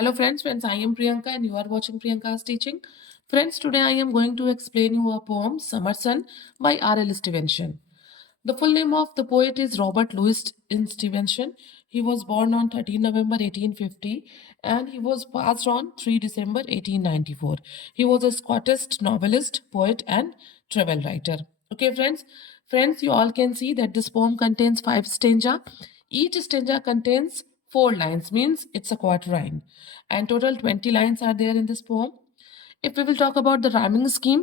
Hello friends, I am Priyanka and you are watching Priyanka's teaching. Friends, today I am going to explain you a poem, Summer Sun by R.L. Stevenson. The full name of the poet is Robert Louis Stevenson. He was born on 13 November 1850 and he was passed on 3 December 1894. He was a Scottish novelist, poet and travel writer. Okay friends, you all can see that this poem contains 5 stanza. Each stanza contains 4 lines, means it's a quatrain, and total 20 lines are there in this poem. If we will talk about the rhyming scheme,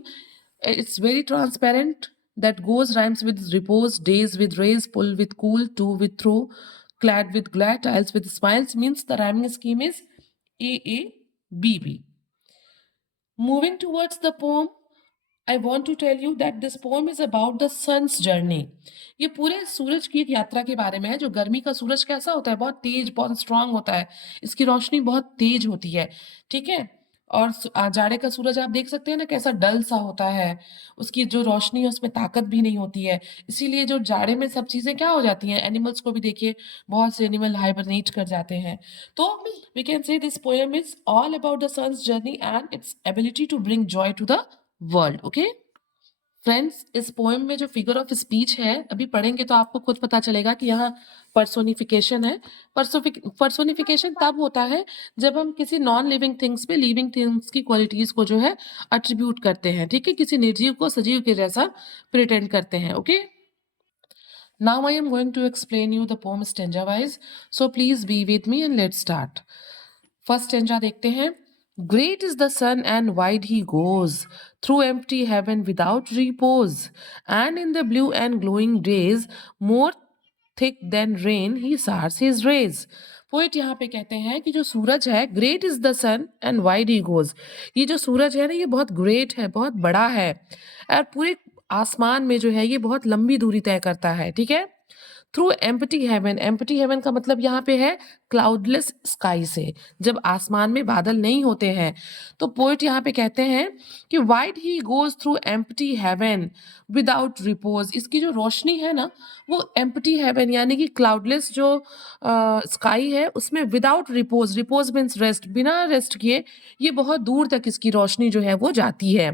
it's very transparent. That goes rhymes with repose, days with raise, pull with cool, to with through, glad with glad, tiles with smiles, means the rhyming scheme is AABB. Moving towards the poem, I want to tell you that this poem is about the sun's journey. ये पूरे सूरज की एक यात्रा के बारे में है। जो गर्मी का सूरज कैसा होता है, बहुत तेज, बहुत स्ट्रांग होता है, इसकी रोशनी बहुत तेज होती है, ठीक है। और जाड़े का सूरज आप देख सकते हैं ना, कैसा डल सा होता है, उसकी जो रोशनी है उसमें ताकत भी नहीं होती है। इसीलिए जो जाड़े में सब चीजें क्या हो जाती हैं, एनिमल्स को भी देखिए, बहुत से एनिमल हाइबरनेट कर जाते हैं। तो we can say this poem is all about the sun's journey and its ability to bring joy to the world. Okay friends, इस पोएम में जो फिगर ऑफ स्पीच है, अभी पढ़ेंगे तो आपको खुद पता चलेगा कि यहाँ पर्सोनिफिकेशन है। पर्सोनिफिकेशन तब होता है जब हम किसी नॉन लिविंग थिंग्स पे लिविंग थिंग्स की क्वालिटीज को जो है अट्रीब्यूट करते हैं, ठीक है। किसी निर्जीव को सजीव के जैसा प्रिटेंड करते हैं। Okay, now I am going to explain you the poem stanza wise, so please be with me and let's start. First stanza देखते हैं। Great is the sun and wide he goes through empty heaven without repose, and in the blue and glowing days, more thick than rain, he showers his rays. Poet यहाँ पे कहते हैं कि जो सूरज है, great is the sun and wide he goes, ये जो सूरज है ना, ये बहुत ग्रेट है, बहुत बड़ा है, और पूरे आसमान में जो है ये बहुत लंबी दूरी तय करता है, ठीक है। Through empty heaven, empty heaven का मतलब यहाँ पे है क्लाउडलेस स्काई से, जब आसमान में बादल नहीं होते हैं। तो पोइट यहाँ पे कहते हैं कि wide he goes through empty heaven without repose, इसकी जो रोशनी है ना, वो एम्प्टी हेवन यानी कि क्लाउडलेस जो स्काई है उसमें without repose, repose means rest, बिना रेस्ट किए ये बहुत दूर तक इसकी रोशनी जो है वो जाती है।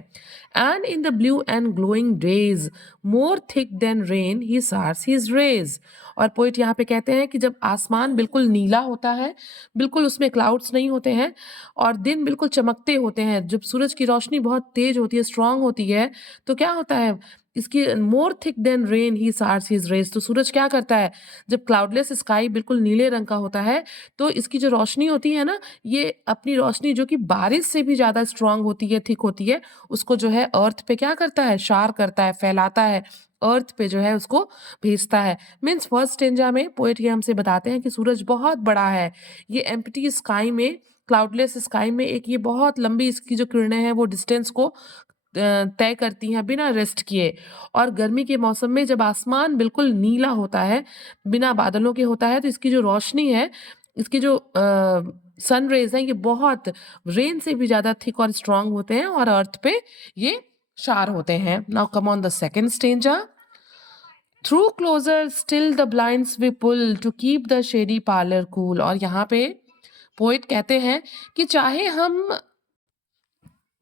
And in the blue and glowing days, more thick than rain he showers his rays. और पोइट यहाँ पे कहते हैं कि जब आसमान बिल्कुल नीला होता है, बिल्कुल उसमें क्लाउड्स नहीं होते हैं, और दिन बिल्कुल चमकते होते हैं, जब सूरज की रोशनी बहुत तेज होती है, स्ट्रांग होती है, तो क्या होता है, इसकी मोर thick than rain he showers his raise. तो सूरज क्या करता है, जब क्लाउडलेस स्काई बिल्कुल नीले रंग का होता है, तो इसकी जो रोशनी होती है ना, ये अपनी रोशनी जो कि बारिश से भी ज़्यादा स्ट्रांग होती है, थिक होती है, उसको जो है अर्थ पे क्या करता है, शार करता है, फैलाता है, अर्थ पे जो है उसको भेजता है। मीन्स फर्स्ट स्टेंजा में पोएट ये हमसे बताते हैं कि सूरज बहुत बड़ा है, ये एम्प्टी स्काई में, क्लाउडलेस स्काई में एक ये बहुत लंबी इसकी जो किरणें हैं वो डिस्टेंस को तय करती हैं बिना रेस्ट किए। और गर्मी के मौसम में जब आसमान बिल्कुल नीला होता है, बिना बादलों के होता है, तो इसकी जो रोशनी है, इसकी जो सन रेज हैं, ये बहुत रेन से भी ज़्यादा थिक और स्ट्रांग होते हैं और अर्थ पे ये शार होते हैं। Now come on the second stanza. Through closer still the blinds we pull to keep the shady parlour cool. और यहाँ पे पोइट कहते हैं कि चाहे हम,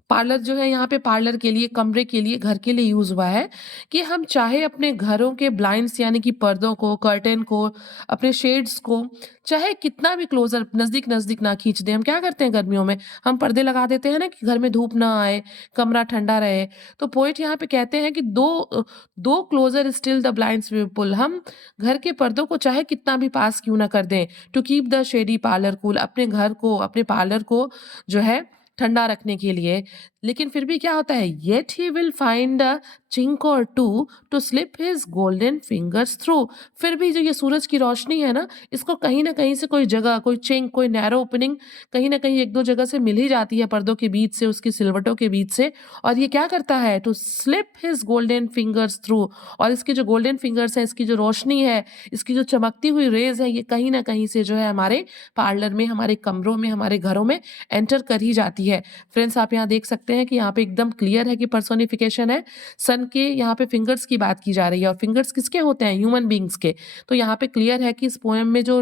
पार्लर जो है यहाँ पे पार्लर के लिए, कमरे के लिए, घर के लिए यूज हुआ है, कि हम चाहे अपने घरों के ब्लाइंड्स यानी कि पर्दों को, कर्टेन को, अपने शेड्स को चाहे कितना भी क्लोजर, नजदीक नजदीक ना खींच दें। हम क्या करते हैं गर्मियों में, हम पर्दे लगा देते हैं ना कि घर में धूप ना आए, कमरा ठंडा रहे। तो पोइट यहाँ पे कहते हैं कि दो दो closer still the blinds we pull, हम घर के पर्दों को चाहे कितना भी पास क्यों ना कर दें, to keep the shady parlour cool, अपने घर को, अपने पार्लर को जो है ठंडा रखने के लिए। लेकिन फिर भी क्या होता है, yet he will find a chink or two to slip his golden fingers through. फिर भी जो ये सूरज की रोशनी है ना, इसको कहीं ना कहीं से कोई जगह, कोई चिंक, कोई नैरो ओपनिंग कहीं ना कहीं एक दो जगह से मिल ही जाती है, पर्दों के बीच से, उसकी सिलवटों के बीच से। और ये क्या करता है, to slip his golden fingers through, और इसके जो गोल्डन फिंगर्स है, इसकी जो रोशनी है, इसकी जो चमकती हुई रेज है, ये कहीं ना कहीं से जो है हमारे पार्लर में, हमारे कमरों में, हमारे घरों में एंटर कर ही जाती है। फ्रेंड्स, आप यहाँ देख सकते समझते हैं कि यहाँ पे एकदम क्लियर है कि पर्सोनिफिकेशन है। सन के यहाँ पे फिंगर्स की बात की जा रही है और फिंगर्स किसके होते हैं? ह्यूमन बीइंग्स के। तो यहाँ पे क्लियर है कि इस पोएम में जो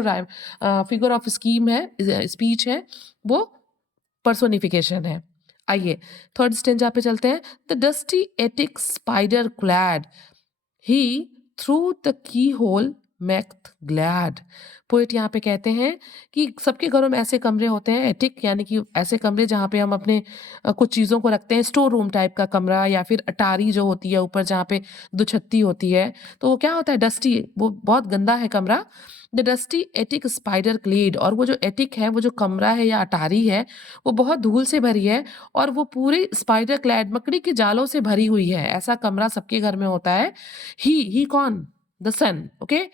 फिगर ऑफ स्कीम है, स्पीच है, वो पर्सोनिफिकेशन है। आइए थर्ड स्टेंजा पे चलते हैं। The dusty attic spider clad he through the keyhole maketh glad. Poet यहाँ पे कहते हैं कि सबके घरों में ऐसे कमरे होते हैं, एटिक यानी कि ऐसे कमरे जहाँ पे हम अपने कुछ चीज़ों को रखते हैं, स्टोर रूम टाइप का कमरा, या फिर अटारी जो होती है ऊपर जहाँ पे दुछत्ती होती है, तो वो क्या होता है? डस्टी, वो बहुत गंदा है कमरा। The dusty attic spider clad, और वो जो एटिक है, वो जो कमरा है या अटारी है, वो बहुत धूल से भरी है और वो पूरी स्पाइडर क्लैड, मकड़ी के जालों से भरी हुई है। ऐसा कमरा सबके घर में होता है। ही कौन? The sun, okay.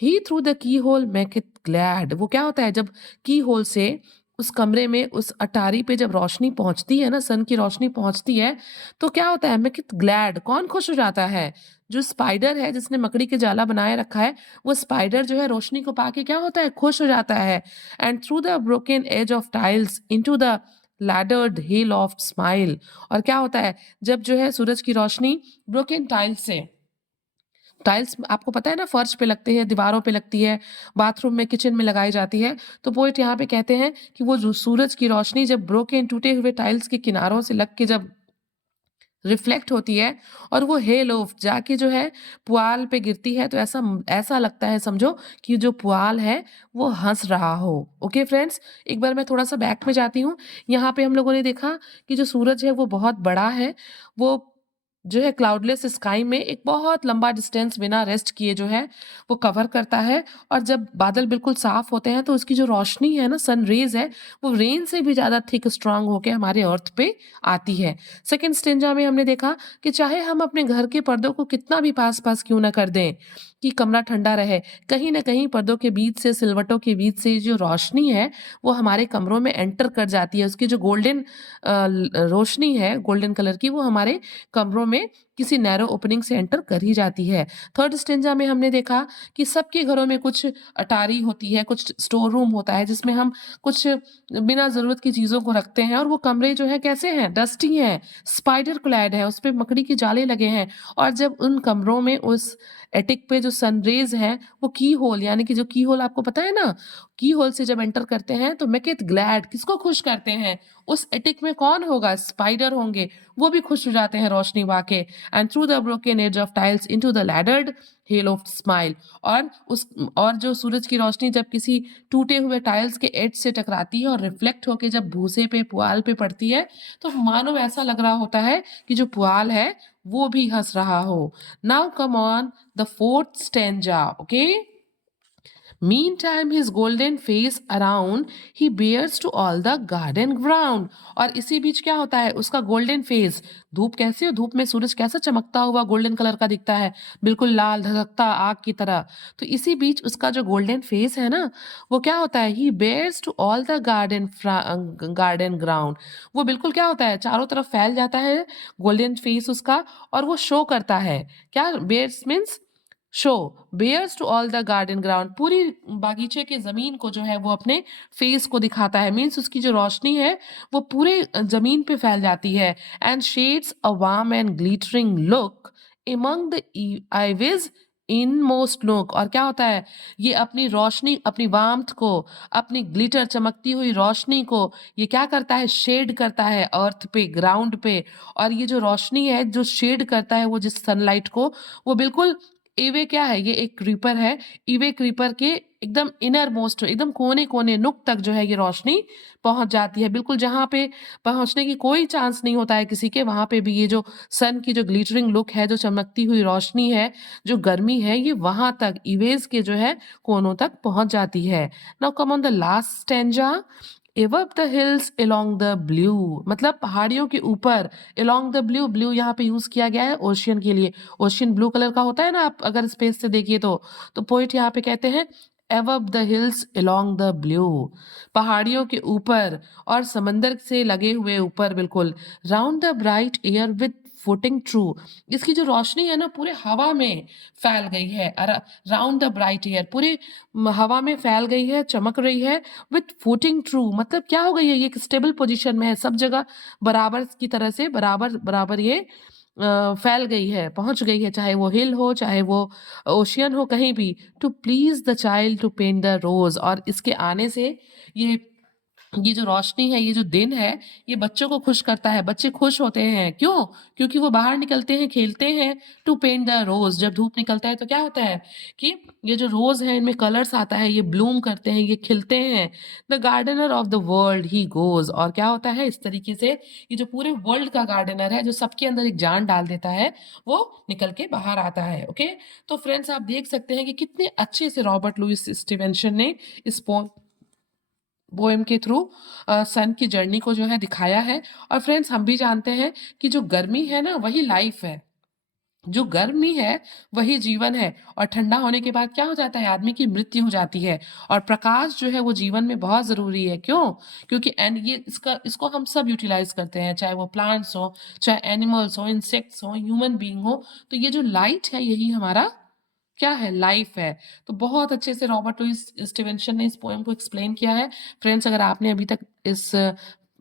He through the keyhole make it glad, वो क्या होता है? जब की होल से उस कमरे में, उस अटारी पे जब रोशनी पहुंचती है ना, सन की रोशनी पहुंचती है, तो क्या होता है? मेक इट ग्लैड, कौन खुश हो जाता है? जो स्पाइडर है, जिसने मकड़ी के जाला बनाए रखा है, वो स्पाइडर जो है रोशनी को पाके क्या होता है? खुश हो जाता है। And through the broken edge of tiles into the laddered hill of smile, और क्या होता है? जब जो है सूरज की रोशनी ब्रोकन टाइल्स से, टाइल्स आपको पता है ना, फर्श पे लगती है, दीवारों पे लगती है, बाथरूम में, किचन में लगाई जाती है। तो पोएट यहाँ पे कहते हैं कि वो जो सूरज की रोशनी जब ब्रोकन, टूटे हुए टाइल्स के किनारों से लग के जब रिफ्लेक्ट होती है और वो हेल ऑफ जाके जो है पुआल पे गिरती है, तो ऐसा ऐसा लगता है, समझो कि जो पुआल है वो हंस रहा हो। ओके फ्रेंड्स, एक बार मैं थोड़ा सा बैक में जाती हूँ। यहाँ पे हम लोगों ने देखा कि जो सूरज है वो बहुत बड़ा है, वो जो है क्लाउडलेस स्काई में एक बहुत लंबा डिस्टेंस बिना रेस्ट किए जो है वो कवर करता है, और जब बादल बिल्कुल साफ होते हैं तो उसकी जो रोशनी है ना, सन रेज है, वो रेन से भी ज्यादा थिक स्ट्रांग होके हमारे अर्थ पे आती है। सेकेंड स्टेंजा में हमने देखा कि चाहे हम अपने घर के पर्दों को कितना भी पास पास क्यों ना कर दें कि कमरा ठंडा रहे, कहीं ना कहीं पर्दों के बीच से, सिलवटों के बीच से जो रोशनी है वो हमारे कमरों में एंटर कर जाती है। उसकी जो गोल्डन रोशनी है, गोल्डन कलर की, वो हमारे कमरों में किसी नैरो ओपनिंग से एंटर कर ही जाती है। थर्ड स्टेंजा में हमने देखा कि सबके घरों में कुछ अटारी होती है, कुछ स्टोर रूम होता है जिसमें हम कुछ बिना ज़रूरत की चीज़ों को रखते हैं, और वो कमरे जो है कैसे हैं? डस्टी हैं, स्पाइडर क्लैड है, उसपे मकड़ी के जाले लगे हैं, और जब उन कमरों में, उस एटिक पे जो सनरेज़ हैं, वो की होल, यानी कि जो की होल आपको पता है ना, की होल से जब एंटर करते हैं तो मेक इट ग्लैड, किसको खुश करते हैं? उस एटिक में कौन होगा? स्पाइडर होंगे, वो भी खुश हो जाते हैं रोशनी पाके। And through the broken edge of tiles into the laddered hill of smile, और जो सूरज की रोशनी जब किसी टूटे हुए टाइल्स के एज से टकराती है और रिफ्लेक्ट होके जब भूसे पे, पुआल पे पड़ती है, तो मानो ऐसा लग रहा होता है कि जो पुआल है वो भी हंस रहा हो। Now come on the fourth stanza, okay. Meantime, his golden face around he bears to all the garden ground, और इसी बीच क्या होता है? उसका गोल्डन फेस, धूप कैसी हो, धूप में सूरज कैसा चमकता हुआ गोल्डन कलर का दिखता है, बिल्कुल लाल धधकता आग की तरह। तो इसी बीच उसका जो गोल्डन फेस है ना, वो क्या होता है? He bears to all the garden ground, वो बिल्कुल क्या होता है? चारों तरफ फैल जाता है गोल्डन फेस उसका, और वो शो करता है। क्या bares means? Show, bares to all the garden ground, पूरी बागीचे के जमीन को जो है वो अपने फेस को दिखाता है, मीन्स उसकी जो रोशनी है वो पूरे जमीन पे फैल जाती है। And sheds a warm and glittering look among the ivies inmost look, और क्या होता है? ये अपनी रोशनी, अपनी वार्मथ को, अपनी ग्लिटर, चमकती हुई रोशनी को ये क्या करता है? शेड करता है अर्थ पे, ग्राउंड पे। और ये जो रोशनी है जो शेड करता है वो जिस सनलाइट को, वो बिल्कुल ईवे क्या है? ये एक क्रीपर है। ईवे क्रीपर के एकदम इनर मोस्ट, एकदम कोने कोने नुक तक जो है ये रोशनी पहुंच जाती है, बिल्कुल जहां पे पहुंचने की कोई चांस नहीं होता है किसी के, वहां पे भी ये जो सन की जो ग्लिटरिंग लुक है, जो चमकती हुई रोशनी है, जो गर्मी है, ये वहां तक, इवेज के जो है कोनों तक पहुंच जाती है। Now come on the last stanza. एवब the hills along the blue, मतलब पहाड़ियों के ऊपर, अलोंग द ब्लू, ब्लू यहाँ पे यूज किया गया है ओशियन के लिए। ओशियन ब्लू कलर का होता है ना, आप अगर स्पेस से देखिए तो पोइट यहाँ पे कहते हैं एवब the hills along the blue, पहाड़ियों के ऊपर और समंदर से लगे हुए ऊपर, बिल्कुल। Round the bright air with footing true. इसकी जो रोशनी है ना पूरे हवा में फैल गई है, राउंड द ब्राइट एयर, पूरे हवा में फैल गई है, चमक रही है, विथ फुटिंग ट्रू, मतलब क्या हो गई है, ये एक स्टेबल पोजीशन में है, सब जगह बराबर की तरह से बराबर बराबर ये फैल गई है, पहुंच गई है, चाहे वो हिल हो, चाहे वो ओशियन हो, कहीं भी। To please the child to paint the rose, और इसके आने से ये जो रोशनी है, ये जो दिन है, ये बच्चों को खुश करता है, बच्चे खुश होते हैं। क्यों? क्योंकि वो बाहर निकलते हैं, खेलते हैं। टू पेंट द रोज, जब धूप निकलता है तो क्या होता है कि ये जो रोज है इनमें कलर्स आता है, ये ब्लूम करते हैं, ये खिलते हैं। The gardener of the world he goes, और क्या होता है इस तरीके से, ये जो पूरे वर्ल्ड का गार्डनर है, जो सबके अंदर एक जान डाल देता है, वो निकल के बाहर आता है। ओके, तो फ्रेंड्स आप देख सकते हैं कि कितने अच्छे से रॉबर्ट लुइस स्टीवेंसन ने इस पोएम के थ्रू सन की जर्नी को जो है दिखाया है। और फ्रेंड्स हम भी जानते हैं कि जो गर्मी है ना वही लाइफ है, जो गर्मी है वही जीवन है, और ठंडा होने के बाद क्या हो जाता है, आदमी की मृत्यु हो जाती है। और प्रकाश जो है वो जीवन में बहुत जरूरी है। क्यों? क्योंकि एंड ये इसको हम सब यूटिलाइज करते हैं, चाहे वो प्लांट्स हो, चाहे एनिमल्स हो, इंसेक्ट्स हो, ह्यूमन बीइंग हो। तो ये जो लाइट है यही हमारा क्या है, लाइफ है। तो बहुत अच्छे से रॉबर्ट लुइस स्टीवेंसन ने इस पोएम को एक्सप्लेन किया है। फ्रेंड्स अगर आपने अभी तक इस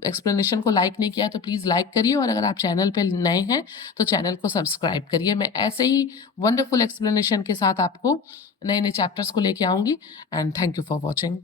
एक्सप्लेनेशन को लाइक नहीं किया है तो प्लीज़ लाइक करिए, और अगर आप चैनल पे नए हैं तो चैनल को सब्सक्राइब करिए। मैं ऐसे ही वंडरफुल एक्सप्लेनेशन के साथ आपको नए-नए चैप्टर्स को लेके आऊँगी। And thank you for watching.